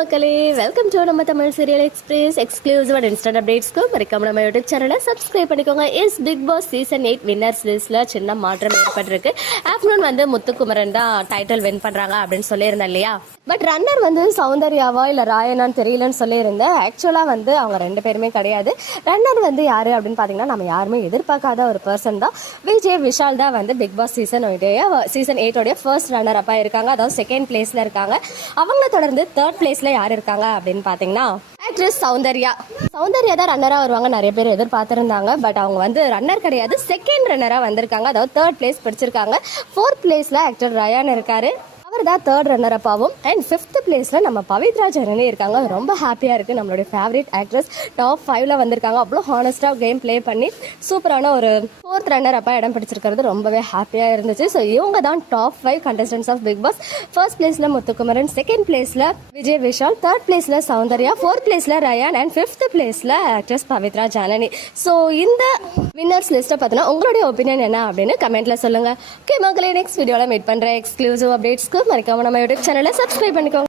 மக்களே, welcome to நம்ம Tamil serial express exclusive and instant அப்டேட்ஸ்க்கு மறக்காம நம்ம யூடியூப் சேனலை சப்ஸ்கிரைப் பண்ணிக்கோங்க. பிக் பாஸ் சீசன் 8 வின்னர்ஸ் லிஸ்ட்ல சின்ன மாற்றம் ஏற்பட்டிருக்கு. ஆஃப்டர்நூன் வந்து முத்துக்குமரன் தான் டைட்டில் வின் பண்றாங்க அப்படின்னு சொல்லியிருந்தேன் இல்லையா. பட் ரன்னர் வந்து சௌந்தர்யாவா இல்ல ராயனான்னு தெரியலன்னு சொல்லியிருந்தேன். ஆக்சுவலா வந்து அவங்க ரெண்டு பேருமே கிடையாது. ரன்னர் வந்து யாரு அப்படின்னு பாத்தீங்கன்னா நம்ம யாருமே எதிர்பார்க்காத ஒரு பர்சன் தான். விஜய் விஷால் தான் வந்து Bigg Boss season 8 first runner அப்பா இருக்காங்க. அதாவது செகண்ட் பிளேஸ்ல இருக்காங்க. அவங்கள தொடர்ந்து தேர்ட் பிளேஸ்ல யார் இருக்காங்க அப்படின்னு பாத்தீங்கன்னா ஆக்ட்ரஸ் சௌந்தர்யா தான் ரன்னரா வருவாங்க நிறைய பேர் எதிர்பார்த்திருந்தாங்க. பட் அவங்க வந்து ரன்னர் கிடையாது, செகண்ட் ரன்னரா வந்திருக்காங்க. அதாவது தேர்ட் பிளேஸ் பிடிச்சிருக்காங்க. ஃபோர்த் பிளேஸ்ல ஆக்டர் ரயான் இருக்காரு. அவர் தான் தேர்ட் ரன்னர் அப்பாவும். அண்ட் ஃபிஃப்த் பிளேஸ்ல நம்ம பவித்ரா ஜனனி இருக்காங்க. ரொம்ப ஹாப்பியா இருக்கு. நம்மளுடைய ஃபேவரட் ஆக்ட்ரஸ் டாப் 5ல வந்திருக்காங்க. அவ்வளோ ஹானஸ்டா கேம் பிளே பண்ணி சூப்பரான ஒரு ஃபோர்த் ரன்னர் அப்பா இடம் பிடிச்சிருக்கிறது ரொம்பவே ஹாப்பியா இருந்துச்சு. ஸோ இவங்க தான் top 5 contestants of Bigg Boss. First பிளேஸ்ல முத்துக்குமரன், செகண்ட் பிளேஸ்ல விஜய் விஷால், தேர்ட் பிளேஸ்ல சௌந்தர்யா, ஃபோர்த் பிளேஸ்ல ரயான் அண்ட் ஃபிஃப்த் பிளேஸ்ல ஆக்ட்ரஸ் பவித்ரா ஜனனி. ஸோ இந்த வின்னர்ஸ் லிஸ்ட்டை பார்த்தீங்கன்னா உங்களுடைய ஒப்பீனியன் என்ன அப்படின்னு கமெண்ட்ல சொல்லுங்க. ஓகே மக்களே, நெக்ஸ்ட் வீடியோவில் மீட் பண்ற எக்ஸ்க்ளூசிவ் அப்டேட்ஸ்க்கு மறக்காம நம்ம யூடியூப் சேனலை சப்ஸ்கிரைப் பண்ணிக்கோங்க.